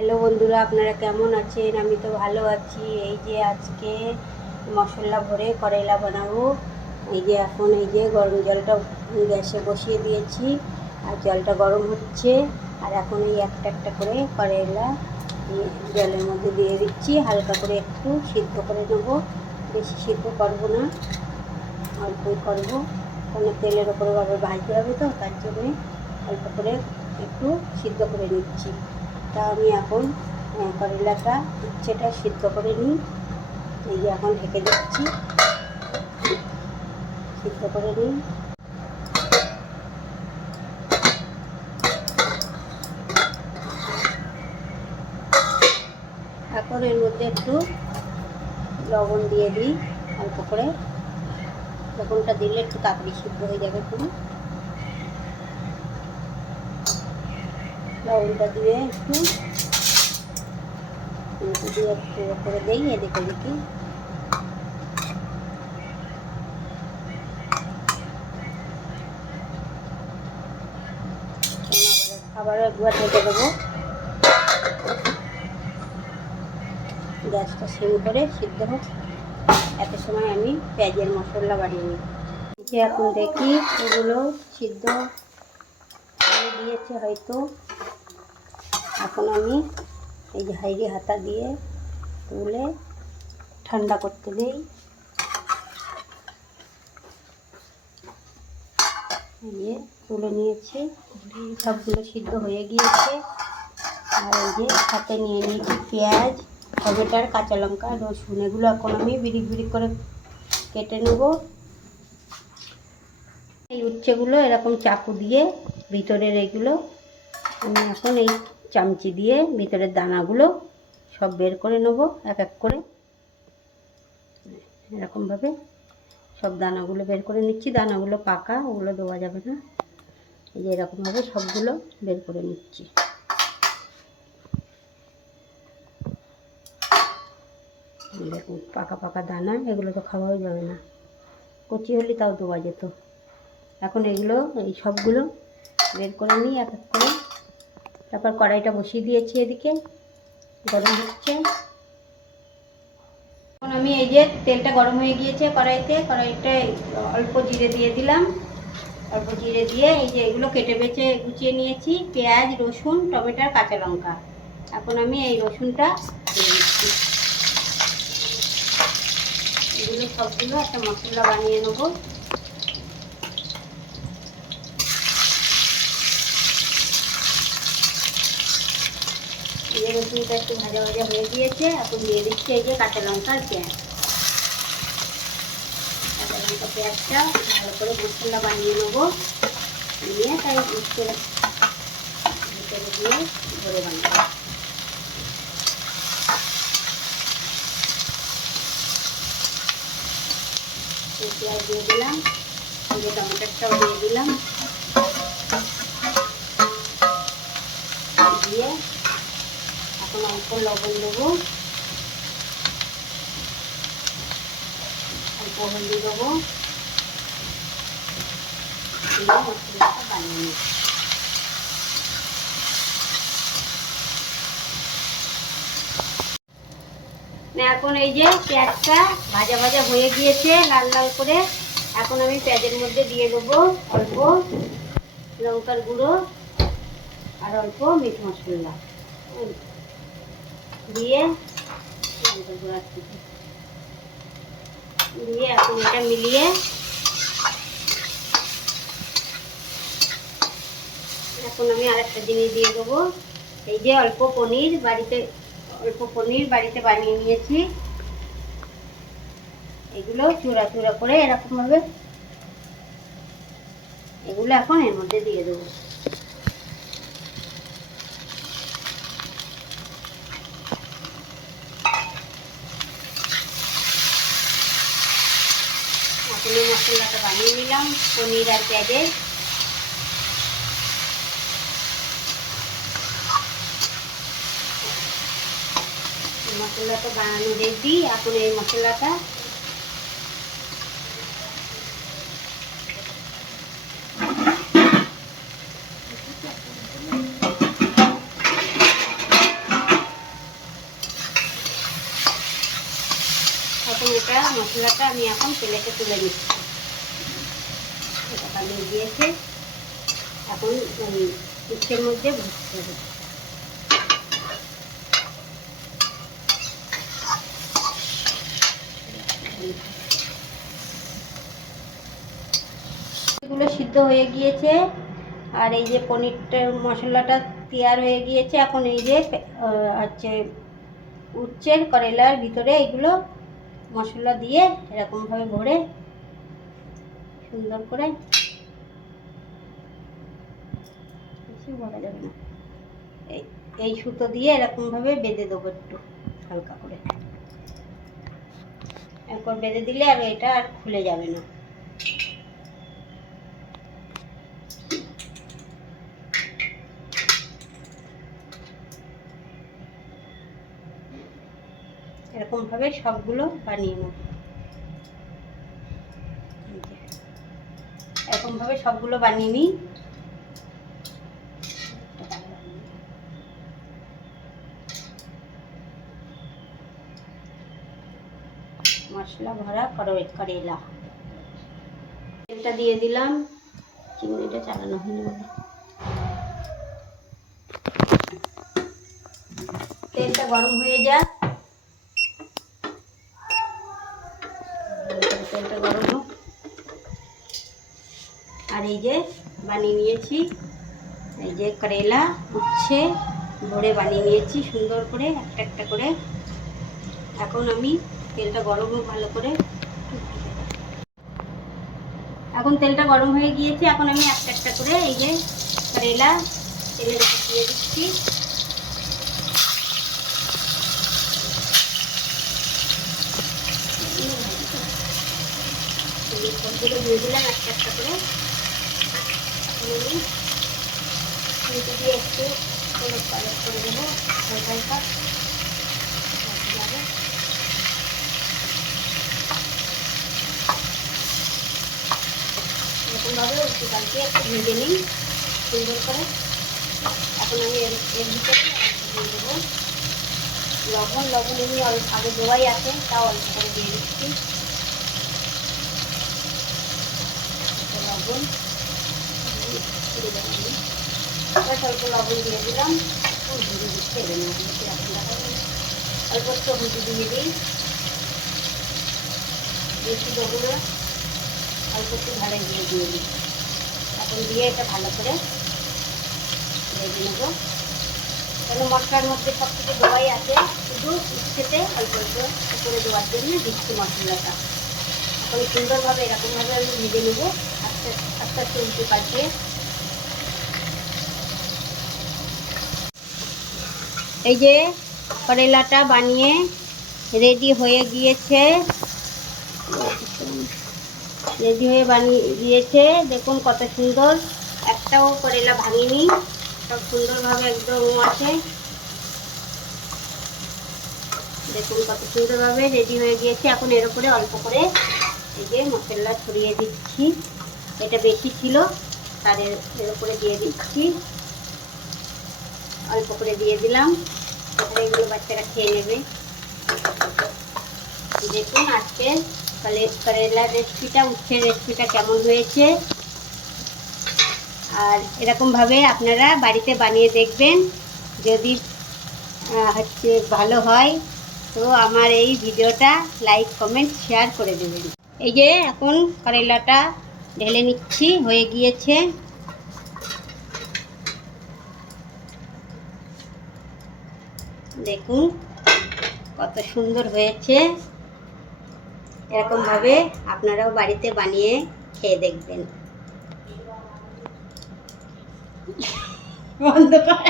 Hello বন্ধুরা, আপনারা কেমন আছেন? আমি তো ভালো আছি। এই যে আজকে মশলা ভরে করেলা বানাবো। এই যে এখন এই যে গরম জলটা গ্যাসে বসিয়ে দিয়েছি, আর জলটা গরম হচ্ছে। আর এখন এই একটা একটা করে করেলা জলের মধ্যে দিয়ে দিচ্ছি, হালকা করে একটু সিদ্ধ করে নেবো। বেশি সিদ্ধ করবো না, অল্পই করবো, কারণ তেলের ওপরে আবার ভাজতে হবে, তো তার জন্যে অল্প করে একটু সিদ্ধ করে নিচ্ছি। তা আমি এখন করেলাটা উচ্ছেটা সিদ্ধ করে নিই। এই যে এখন ঢেকে দিচ্ছি, সিদ্ধ করে নিই। এখন এর মধ্যে একটু লবণ দিয়ে দিই অল্প করে। লবণটা দিলে একটু তাড়াতাড়ি সিদ্ধ হয়ে যাবে। একটু লবণটা দিয়ে একটু দিয়ে একটু করে দিই এদিকে ওদিকে। আবার একবার ঢেকে দেবো, গ্যাসটা সিম করে সিদ্ধ হোক। এত সময় আমি পেঁয়াজের মশলা বানিয়ে নিই। যে এখন দেখি এগুলো সিদ্ধ হয়ে দিয়েছে হয়তো। এখন আমি এই যে হাইড়ি হাতা দিয়ে তুলে ঠান্ডা করতে দিই। এই তুলে নিয়েছি, সবগুলো সিদ্ধ হয়ে গিয়েছে। আর এই যে হাতে নিয়ে নিয়েছি পেঁয়াজ, টমেটো, কাঁচা লঙ্কা, রসুন। এগুলো এখন আমি বিড়ি বিড়ি করে কেটে নেব। এই উচ্ছেগুলো এরকম চাকু দিয়ে ভিতরের এগুলো আমি এখন এই চামচি দিয়ে ভিতরের দানাগুলো সব বের করে নেব এক এক করে। এরকমভাবে সব দানাগুলো বের করে নিচ্ছি। দানাগুলো পাকা, ওগুলো দেওয়া যাবে না। এই যে এরকমভাবে সবগুলো বের করে নিচ্ছি। দেখুন পাকা পাকা দানা, এগুলো তো খাওয়াও যাবে না, কচি হলে তাও দেওয়া যেত। এখন এগুলো এই সবগুলো বের করে নিই এক এক করে। তারপর কড়াইটা বসিয়ে দিয়েছি, এদিকে গরম হচ্ছে। এখন আমি এই যে তেলটা গরম হয়ে গিয়েছে কড়াইতে অল্প জিরে দিয়ে দিলাম। অল্প জিরে দিয়ে এই যে এগুলো কেটে বেছে গুছিয়ে নিয়েছি, পেঁয়াজ, রসুন, টমেটো, কাঁচা লঙ্কা। এখন আমি এই রসুনটা দিয়ে দিচ্ছি। এগুলো সবগুলো একটা মশলা বানিয়ে নেবো। এই রসুনটা একটু ভাজা ভাজা হয়ে গিয়েছে। এখন দিয়ে দিচ্ছি এই যে কাঁচা লঙ্কা আর পেঁয়াজ। কাঁচা লঙ্কা পেঁয়াজটা ভালো করে মশলা বানিয়ে নেবো, নিয়ে তাই ভিতরে দিয়ে ধরে বানাবো। পেঁয়াজ দিয়ে দিলাম, যে টমেটোটাও দিয়ে দিলাম, দিয়ে এখন অল্প লবণ দেবো, অল্প হলদি দেবো, দিয়ে মশলাটা বানিয়ে নেব। এখন এই যে পেঁয়াজটা ভাজা ভাজা হয়ে গিয়েছে লাল লাল করে। এখন আমি পেঁয়াজের মধ্যে দিয়ে দেবো অল্প লঙ্কার গুঁড়ো আর অল্প মিট মশলা দিয়ে এখন এটা মিলিয়ে এখন আমি আরেকটা জিনিস দিয়ে দেবো। এই যে অল্প পনির বাড়িতে বানিয়ে নিয়েছি। এগুলো চূড়া চূড়া করে এরকম ভাবে এগুলো এখন এর মধ্যে দিয়ে দেবো। এখন এই মশলাটা বানিয়ে নিলাম পনির আর পেঁয়াজের। মশলাটা বানানো রেডি। এখন এই মশলাটা এটা মশলাটা আমি এখন প্লেটে তুলে নিচ্ছি। এটা কালিয়ে দিয়েছে, এখন উচ্ছের মধ্যে ভুজতে হবে। এগুলো সিদ্ধ হয়ে গিয়েছে, আর এই যে পনিরটার মশলাটা তৈরি হয়ে গিয়েছে। এখন এই যে হচ্ছে উচ্ছের করেলার ভিতরে এগুলো মশলা দিয়ে এরকমভাবে ভরে সুন্দর করে, বেশি ভরা যাবে না, এই সুতো দিয়ে এরকমভাবে বেঁধে দেবো একটু হালকা করে। এরপর বেঁধে দিলে আর এটা আর খুলে যাবে না। এরকমভাবে সবগুলো বানিয়ে নেব। এরকমভাবে সবগুলো বানিয়ে নিই। মশলা ভরা করেলা, তেলটা দিয়ে দিলাম। চিমনিটা চালানো হয়নি বলে তেলটা গরম হয়ে যাক। তেলটা গরম হোক। আর এই যে বানিয়ে নিয়েছি, এই যে করেলা উচ্ছে ভরে বানিয়ে নিয়েছি সুন্দর করে একটা একটা করে। এখন আমি তেলটা গরম হোক ভালো করে। এখন তেলটা গরম হয়ে গিয়েছে, এখন আমি একটা একটা করে এই যে করেলা তেলের উপর দিয়ে দিচ্ছি। সবগুলো দিয়ে দিলাম একটা একটা করে। দিয়ে একটু হলুদ পালক করে দেবো হালকা হালকা। এরকমভাবে উল্টে পাল্টে একটু ভেজে নিই সুন্দর করে। এখন আমি এর ভিতরে দিয়ে দেবো লবণ। এমনি আগে দেওয়াই আছে, তাও অল্প করে দিয়ে দিচ্ছি লবণ। অল্প লবণ দিয়ে দিলাম, ভেজে দিচ্ছে অল্প একটু হলুদ দিয়ে দিই, বেশি দেবো না, অল্প একটু ঝালের দিয়ে দিই। এখন দিয়ে এটা ভালো করে ভেজে নেবো, কারণ মশলার মধ্যে সব কিছু দেওয়াই আছে, শুধু উচ্ছেতে অল্প অল্প করে দেওয়ার জন্য দিচ্ছি মশলাটা। এখন সুন্দরভাবে এরকমভাবে আমি ভেজে নেবো আস্তে আস্তে আস্তে উল্টে পাল্টে। এই যে করেলাটা বানিয়ে রেডি হয়ে গিয়েছে, বানিয়ে দিয়েছে। দেখুন কত সুন্দর, একটাও করেলা ভাঙিনি, সব সুন্দরভাবে একদম আছে। দেখুন কত সুন্দরভাবে রেডি হয়ে গিয়েছে। এখন এর উপরে অল্প করে এই যে মশলা ছড়িয়ে দিচ্ছি, এটা বেশি ছিল তার এর উপরে দিয়ে দিচ্ছি, অল্প করে দিয়ে দিলাম। তাহলে এগুলো বাচ্চারা খেয়ে নেবে। দেখুন আজকে করেলার রেসিপিটা, উচ্ছের রেসিপিটা কেমন হয়েছে। আর এরকমভাবে আপনারা বাড়িতে বানিয়ে দেখবেন, যদি ভালো হয় তো আমার এই ভিডিওটা লাইক কমেন্ট শেয়ার করে দেবেন। এই যে এখন করেলাটা ঢেলে নিচ্ছি, হয়ে গিয়েছে। দেখুন কত সুন্দর হয়েছে। এরকমভাবে আপনারাও বাড়িতে বানিয়ে খেয়ে দেখবেন। বন্ধ কর।